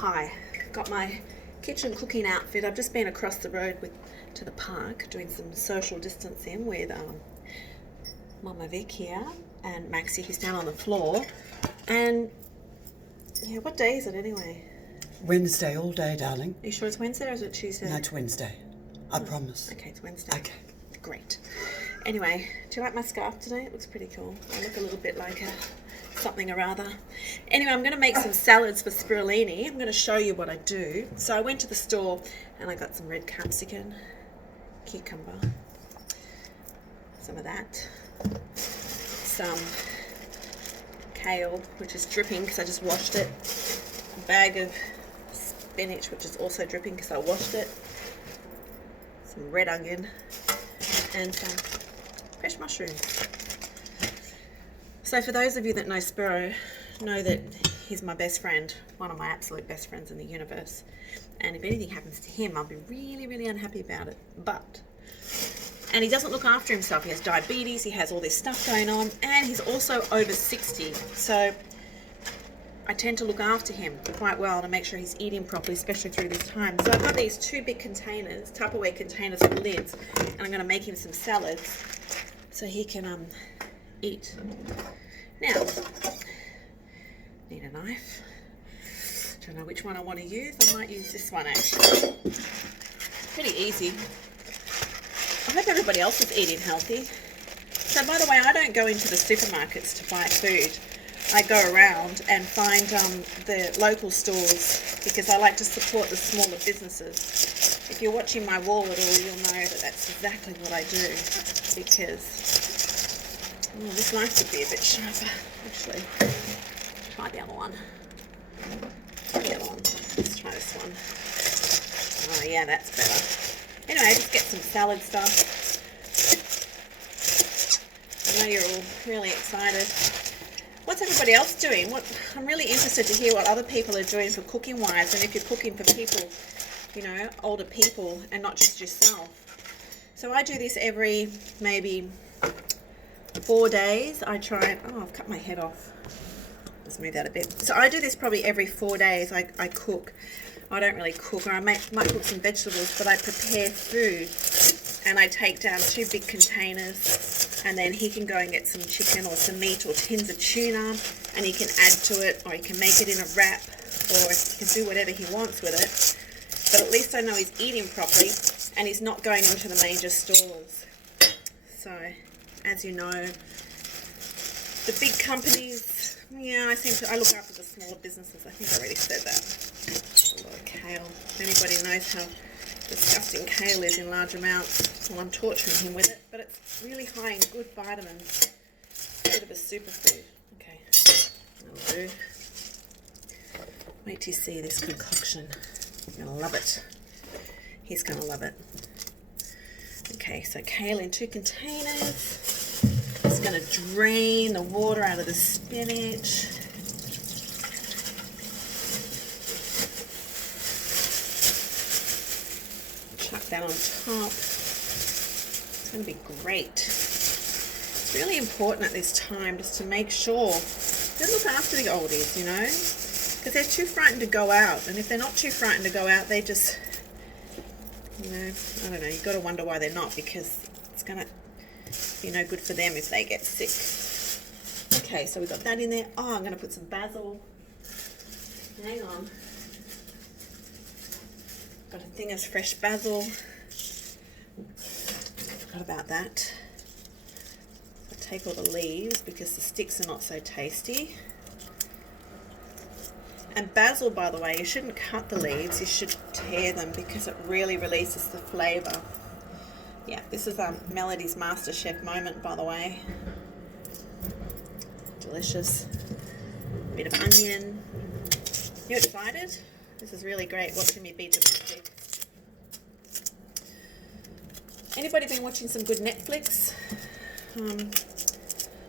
Hi, got my kitchen cooking outfit. I've just been across the road to the park doing some social distancing with Mama Vic here and Maxie, who's down on the floor. And yeah, what day is it anyway? Wednesday all day, darling. Are you sure it's Wednesday or is it Tuesday? No, it's Wednesday. I promise. Okay, it's Wednesday. Okay. Great. Anyway, do you like my scarf today? It looks pretty cool. I look a little bit like something or other. Anyway, I'm going to make some salads for spirulini. I'm going to show you what I do. So I went to the store and I got some red capsicum, cucumber, some of that, some kale, which is dripping because I just washed it, a bag of spinach, which is also dripping because I washed it, some red onion, and some fresh mushrooms. So for those of you that know Spiro, know that he's my best friend, one of my absolute best friends in the universe. And if anything happens to him, I'll be really, really unhappy about it. And he doesn't look after himself. He has diabetes, he has all this stuff going on, and he's also over 60. So I tend to look after him quite well to make sure he's eating properly, especially through this time. So I've got these two big containers, Tupperware containers with lids, and I'm going to make him some salads so he can eat. Now, need a knife. Don't know which one I want to use. I might use this one actually. Pretty easy. I hope everybody else is eating healthy. So by the way, I don't go into the supermarkets to buy food. I go around and find the local stores because I like to support the smaller businesses. If you're watching my wall at all, you'll know that that's exactly what I do because this knife could be a bit sharper, actually. Try the other one. The other one. Let's try this one. Oh yeah, that's better. Anyway, just get some salad stuff. I know you're all really excited. What's everybody else doing? I'm really interested to hear what other people are doing for cooking wise, and if you're cooking for people, older people and not just yourself. So I do this every maybe 4 days. I try, I've cut my head off. Let's move that a bit. So I do this probably every 4 days. I cook. I don't really cook, or I might cook some vegetables, but I prepare food and I take down 2 big containers, and then he can go and get some chicken or some meat or tins of tuna, and he can add to it, or he can make it in a wrap, or he can do whatever he wants with it. But at least I know he's eating properly and he's not going into the major stores. So as you know, the big companies, I look after the smaller businesses. I think I already said that. A lot of kale. If anybody knows how disgusting kale is in large amounts, well, I'm torturing him with it, but it's really high in good vitamins. A bit of a superfood. Okay, that'll do. Wait till you see this concoction. You're gonna love it. He's gonna love it. Okay, so kale in 2 containers. Just going to drain the water out of the spinach. Chuck that on top. It's going to be great. It's really important at this time just to make sure they look after the oldies, because they're too frightened to go out. And if they're not too frightened to go out, they just, I don't know, you've got to wonder why they're not, because it's going to be no good for them if they get sick. Okay, so we've got that in there. I'm going to put some basil. Hang on. Got a thing of fresh basil. Forgot about that. I'll take all the leaves because the sticks are not so tasty. And basil, by the way, you shouldn't cut the leaves, you should tear them because it really releases the flavour. Yeah, this is Melody's Master Chef moment, by the way. Delicious. Bit of onion. You excited? This is really great, watching me beat the magic. Anybody been watching some good Netflix?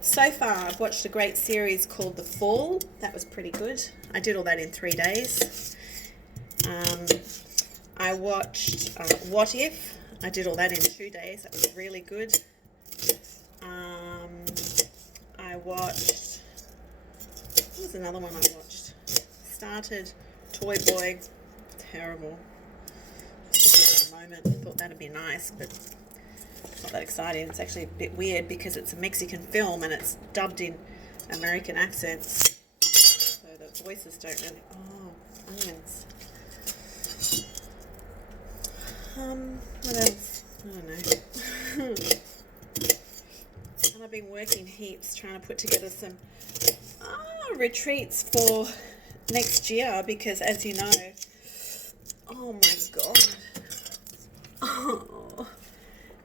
So far, I've watched a great series called The Fall. That was pretty good. I did all that in 3 days. I watched What If? I did all that in 2 days. That was really good. I watched, what was another one I watched? Started Toy boy. Terrible. Just for a moment, I thought that'd be nice, but it's not that exciting. It's actually a bit weird because it's a Mexican film and it's dubbed in American accents. So the voices don't really... Oh, onions. What else? I don't know. And I've been working heaps trying to put together some retreats for next year because, as you know, oh my god,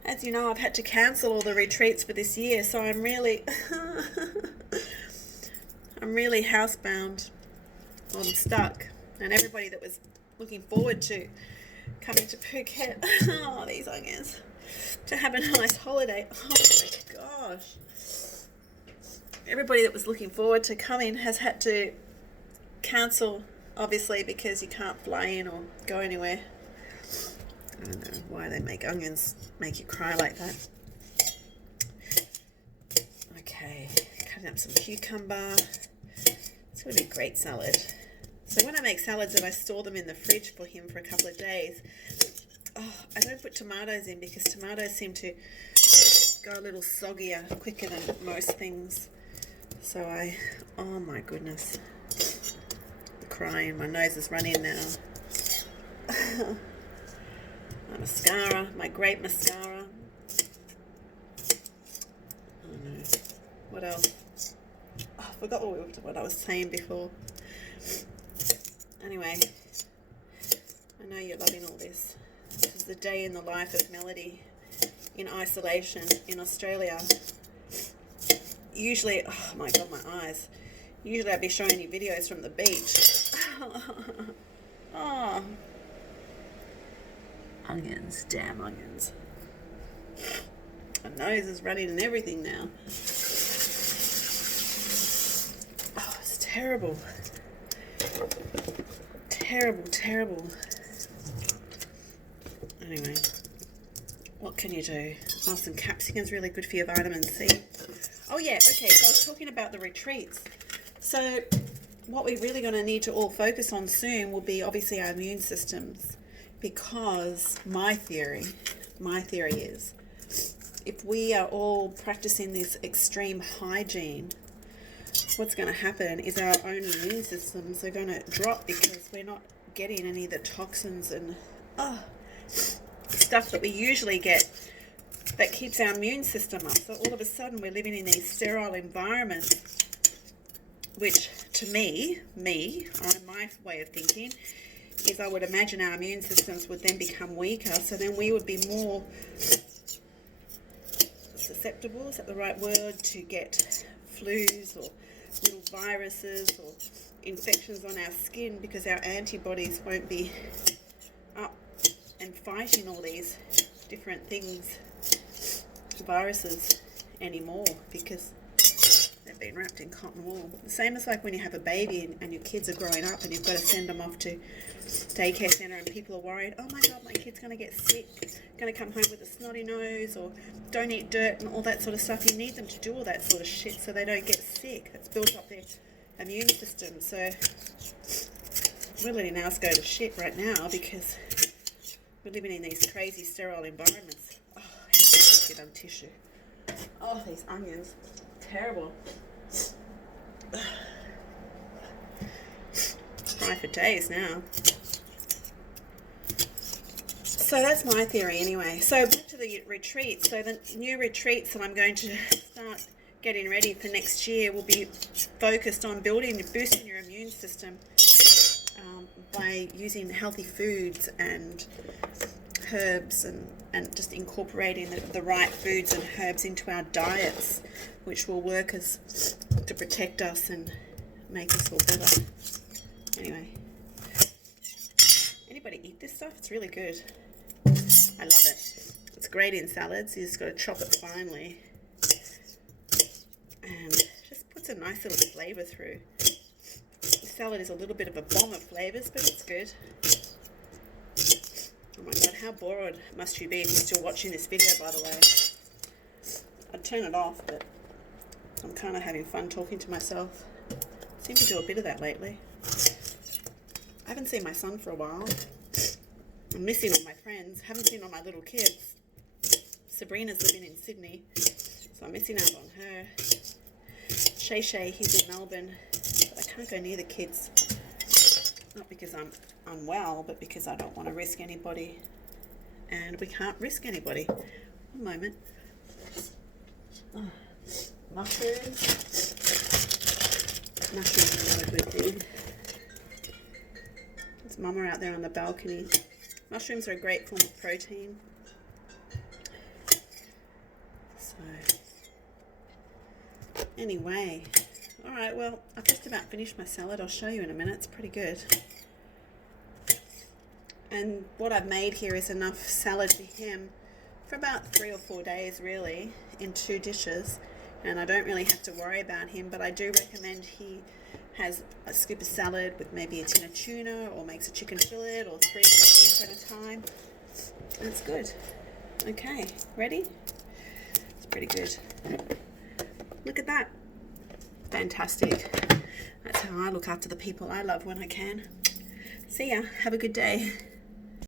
as you know, I've had to cancel all the retreats for this year, so I'm really I'm really housebound. Well, I'm stuck, and everybody that was looking forward to coming to Phuket, oh, these onions, to have a nice holiday, oh my gosh, everybody that was looking forward to coming has had to cancel, obviously, because you can't fly in or go anywhere. I don't know why they make onions make you cry like that. Okay, cutting up some cucumber. It's going to be a great salad. So when I make salads and I store them in the fridge for him for a couple of days, I don't put tomatoes in because tomatoes seem to go a little soggier quicker than most things. So oh my goodness, I'm crying, my nose is running now. My mascara, my great mascara. Oh no, what else? Oh, I forgot what I was saying before. Anyway, I know you're loving all this. This is the day in the life of Melody in isolation in Australia. Usually, oh my god, my eyes. Usually I'd be showing you videos from the beach. Oh. Onions, damn onions. My nose is running and everything now. Oh, it's terrible. Terrible, terrible. Anyway, what can you do? Oh, some capsicum's really good for your vitamin C. Oh yeah, okay, so I was talking about the retreats. So what we're really going to need to all focus on soon will be obviously our immune systems, because my theory is if we are all practicing this extreme hygiene, what's going to happen is our own immune systems are going to drop because we're not getting any of the toxins and stuff that we usually get that keeps our immune system up. So all of a sudden we're living in these sterile environments, which to me, my way of thinking is I would imagine our immune systems would then become weaker, so then we would be more susceptible, is that the right word, to get flus or little viruses or infections on our skin, because our antibodies won't be up and fighting all these different things, viruses, anymore, because they've been wrapped in cotton wool. The same as like when you have a baby and your kids are growing up and you've got to send them off to daycare centre and people are worried, oh my god, my kid's going to get sick, going to come home with a snotty nose, or don't eat dirt and all that sort of stuff. You need them to do all that sort of shit so they don't get sick. It's built up their immune system. So we're letting ours go to shit right now because we're living in these crazy sterile environments. Oh, I have to get on tissue. Oh, these onions, terrible. Cry for days now. So that's my theory anyway. So back to the retreats. So the new retreats that I'm going to start getting ready for next year will be focused on boosting your immune system by using healthy foods and herbs and just incorporating the right foods and herbs into our diets, which will work as to protect us and make us all better. Anyway, anybody eat this stuff? It's really good. I love it. It's great in salads. You just got to chop it finely and just puts a nice little flavour through. The salad is a little bit of a bomb of flavours, but it's good. Oh my god, how bored must you be if you're still watching this video, by the way. I'd turn it off, but I'm kind of having fun talking to myself. I seem to do a bit of that lately. I haven't seen my son for a while. I'm missing all my friends. Haven't seen all my little kids. Sabrina's living in Sydney, so I'm missing out on her. Shay, he's in Melbourne, but I can't go near the kids. Not because I'm unwell, but because I don't want to risk anybody. And we can't risk anybody. One moment. Oh, mushrooms. Mushrooms are not a good thing. There's Mama out there on the balcony. Mushrooms are a great form of protein. So, anyway. Alright, well, I've just about finished my salad. I'll show you in a minute. It's pretty good. And what I've made here is enough salad for him for about 3 or 4 days, really, in 2 dishes. And I don't really have to worry about him, but I do recommend he has a scoop of salad with maybe a tin of tuna, or makes a chicken fillet, or 3 eggs at a time. And it's good. Okay, ready? It's pretty good. Look at that. Fantastic. That's how I look after the people I love when I can. See ya. Have a good day.